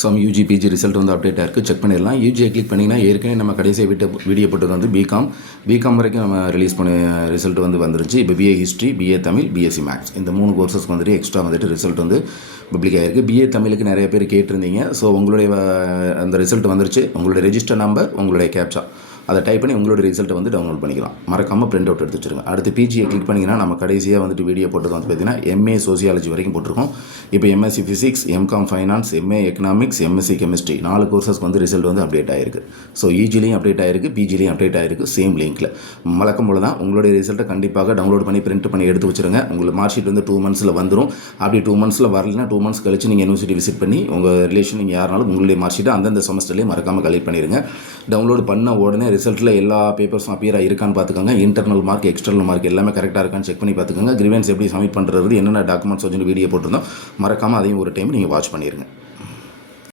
Some UG PG result வந்து update ஆயிருக்கு. Check பண்ணிடலாம். யூஜியை கிளிக் பண்ணிங்கன்னா ஏற்கனவே நம்ம கடைசியாக வீடியோ போட்டது வந்து பிகாம் வரைக்கும் நம்ம ரிலீஸ் பண்ண ரிசல்ட் வந்து வந்துருச்சு. இப்போ BA history, BA Tamil, BSc maths இந்த 3 கோர்சஸ்க்கு வந்துட்டு எக்ஸ்ட்ரா வந்துட்டு ரிசல்ட் வந்து பப்ளிக் ஆகிருக்கு. பிஏ தமிழுக்கு நிறைய பேர் கேட்டிருந்தீங்க. ஸோ உங்களுடைய அந்த ரிசல்ட் வந்துருச்சு. உங்களுடைய ரெஜிஸ்டர் நம்பர், உங்களுடைய கேப்சா அதை டைப் பண்ணி உங்களோட ரிசல்ட்டை வந்து டவுன்லோட் பண்ணிக்கலாம். மறக்காமல் பிரிண்ட் அவுட் எடுத்து வச்சுருங்க. அடுத்து பிஜியை கிளிக் பண்ணிங்கன்னா நம்ம கடைசியாக வந்துட்டு வீடியோ போட்டது வந்து பார்த்தீங்கன்னா எம்ஏ சோசியாலஜி வரைக்கும் போட்டிருக்கோம். இப்போ MSc physics, MCom finance, MA economics, MSc chemistry 4 கோர்சஸ்க்கு வந்து ரிசல்ட் வந்து அப்டேட் ஆகிருக்கு. ஸோ யூஜிலையும் அப்டேட் ஆகிருக்கு, பிஜிலையும் அப்டேட் ஆகிருக்கு. சேம் லிங்க்கில் வழக்கம் போல தான் உங்களுடைய ரிசல்ட்டை கண்டிப்பாக டவுன்லோட் பண்ணி பிரிண்ட் பண்ணி எடுத்து வச்சுருங்க. உங்களுக்கு மார்க் ஷீட் வந்து 2 மந்த்ஸில் வந்துடும். அப்படி 2 மந்த்ஸில் வரலைன்னா 2 மந்த்ஸ் கழிச்சு நீங்கள் யூனிவர்சிட்டி விசிட் பண்ணி உங்கள் ரிலேஷன் நீங்கள் யாருனாலும் உங்களுடைய மார்க் ஷீட்டை அந்தந்த செமஸ்டர்லேயே மறக்காமல் கலெக்ட் பண்ணிடுங்க. டவுன்லோட் பண்ண உடனே ரிசல்ட்டில் எல்லா பேப்பர்ஸும் அப்பியராக இருக்கான்னு பார்த்துக்கோங்க. இன்டர்னல் மார்க், எக்ஸ்டர்னல் மார்க் எல்லாமே கரெக்டாக இருக்கான்னு செக் பண்ணி பார்த்துக்கோங்க. கிரிவென்ஸ் எப்படி சப்மிட் பண்ணுறது, என்னென்ன டாக்குமெண்ட்ஸ் வச்சு வீடியோ போட்டிருந்தோம், மறக்காமல் அதையும் ஒரு டைம் நீங்கள் வாட்ச் பண்ணிடுங்க.